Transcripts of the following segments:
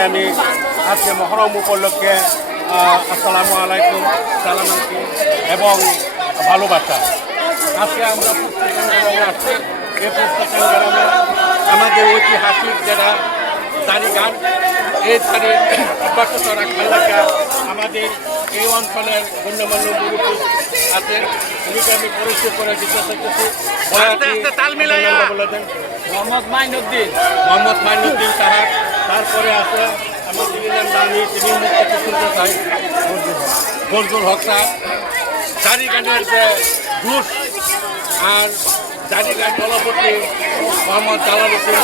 জানাই আমি আজকে মহরম উপলক্ষে আসসালামু আলাইকুম, সালাম আলাইকুম এবং ভালোবাসা। আজকে আমরা পুস্তকান গ্রামে আসছি। এই পুস্তকান গ্রামে আমাদের ঐতিহাসিক যেটা দাড়ি গান, এই দাড়ির অভ্যাসরা খাল্লাকা আমাদের এই অঞ্চলের গণ্যমান্য মুরব্বী আছেন, উনিকে আমি পরিচয় করে দিতে চাইতেছি। বলে দেন। মোহাম্মদ মাইনুদ্দিন সাহেব। তারপরে আছে আমাদের দামি, তিনি মুখ্য শুনতে চাই ফজলুল হক সাহেব। দাড়ি গানের যে ঘুষ আর দাড়ি গান সভাপতি মোহাম্মদ জালালউদ্দিন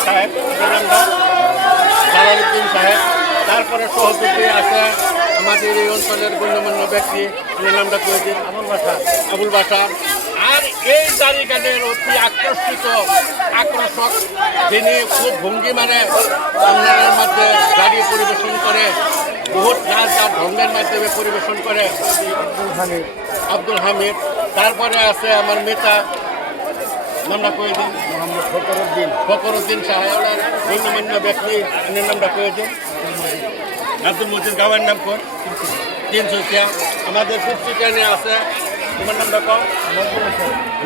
সাহেব, তারপরে সহযোগী আছে আমাদের এই অঞ্চলের গণ্যমান্য ব্যক্তি, নামটা করেছেন আবুল বাসার। আর এই দাড়ি গানের অতি আকর্ষক যিনি খুব ভঙ্গি মানে আপনাদের মধ্যে গাড়ি পরিবেশন করে, বহুত নাচ আর ঢঙ্গের মাধ্যমে পরিবেশন করে আব্দুল হামিদ। তারপরে আছে আমার নেতা, নামটা কয়ে দিন মোহাম্মদ ফকরুদ্দিন সাহেব, গণ্যমান্য ব্যক্তি, নামটা কয়ে দিন আব্দুল মজিদ। গাওয়ার নাম কোন? তিনসুকিয়া। আমাদের পুষ্টিকানে আছে, তোমার নামটা কম?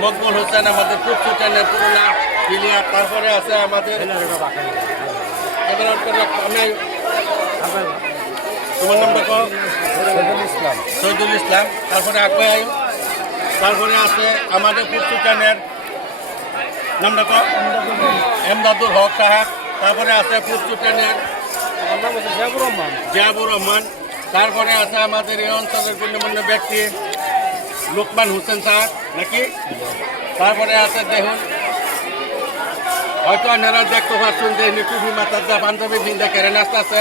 মকবুল হোসেন, আমাদের পুষ্টিকানের পুরোনা প্লেয়ার। তারপরে আছে আমাদের তোমার নামটা কম? শহীদুল ইসলাম। তারপরে আকবর আয়ু। তারপরে আছে আমাদের পুষ্টিকানের নামটা কম? এমদাদুল হক সাহেব। তারপরে আছে পুষ্টিকানের জিয়াবুর রহমান। তারপরে আছে আমাদের এই অঞ্চলের গণ্যমান্য ব্যক্তি লোকমান হোসেন সাহেব নাকি। তারপরে আছে দেখুন, হয়তো আপনারা দেখতে পাচ্ছেন যে টুপি মাথার যা পাঞ্জাবি ভিন্দা কেড়ে নাচতে আছে।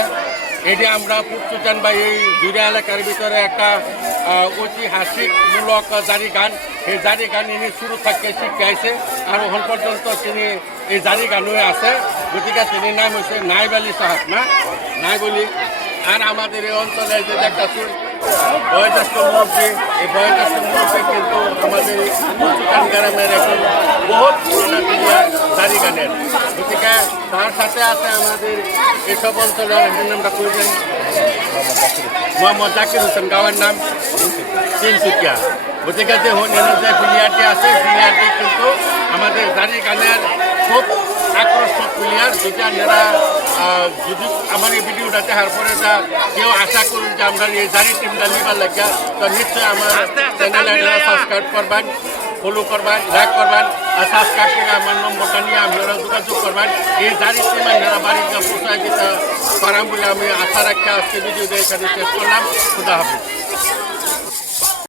এটি আমরা পুষ্টিকান বা এই জুড়ে এলাকার ভিতরে একটা ঐতিহাসিকমূলক জারি গান। এই জারি গান ইনি শুরু থেকে শিখে আইছে আর ওখান পর্যন্ত তিনি এই জারি গানও আছে। গতিকে তিনি নাম হচ্ছে নাইব আলী সাহেব, না নাইব আলী। আর আমাদের এই অঞ্চলে যে দেখতেছি বয়োজ্যেষ্ঠ মুরব্বী, এই বয়োজ্যেষ্ঠ মুরব্বী কিন্তু আমাদের পুষ্টিকান গ্রামের এখন বহুত পুরোনা প্লেয়ার জারি গানের। গতিকে তার সাথে আছে আমাদের এসব অঞ্চলের নামটা করেছেন মোহাম্মদ জাকির হোসেন, গাঁয়ের নাম তিনসুকিয়া। গতিকে যে যে প্লেয়ারটি আছে, প্লেয়ারটি কিন্তু আমাদের জারি গানের খুব আকর্ষক প্লেয়ার। যদি আপনারা যদি আমার এই ভিডিওটা দেখার পরে যা কেউ আশা করুন যে আমরা এই জারি টিমটা নিবার লাগে, তো নিশ্চয়ই আমার চ্যানেলে সাবস্ক্রাইব করবেন, ফলো করবেন, লাইক করবেন। আর সাবস্ক্রাইব করে আমার নম্বরটা নিয়ে আপনারা যোগাযোগ করবেন। এই জারি টিম আপনারা বাড়িতে পৌঁছায় দিতে পারাম বলে আমি আশা রাখতে আজকে ভিডিওটা এখানে শেষ করলাম। খুদা হাফেজ।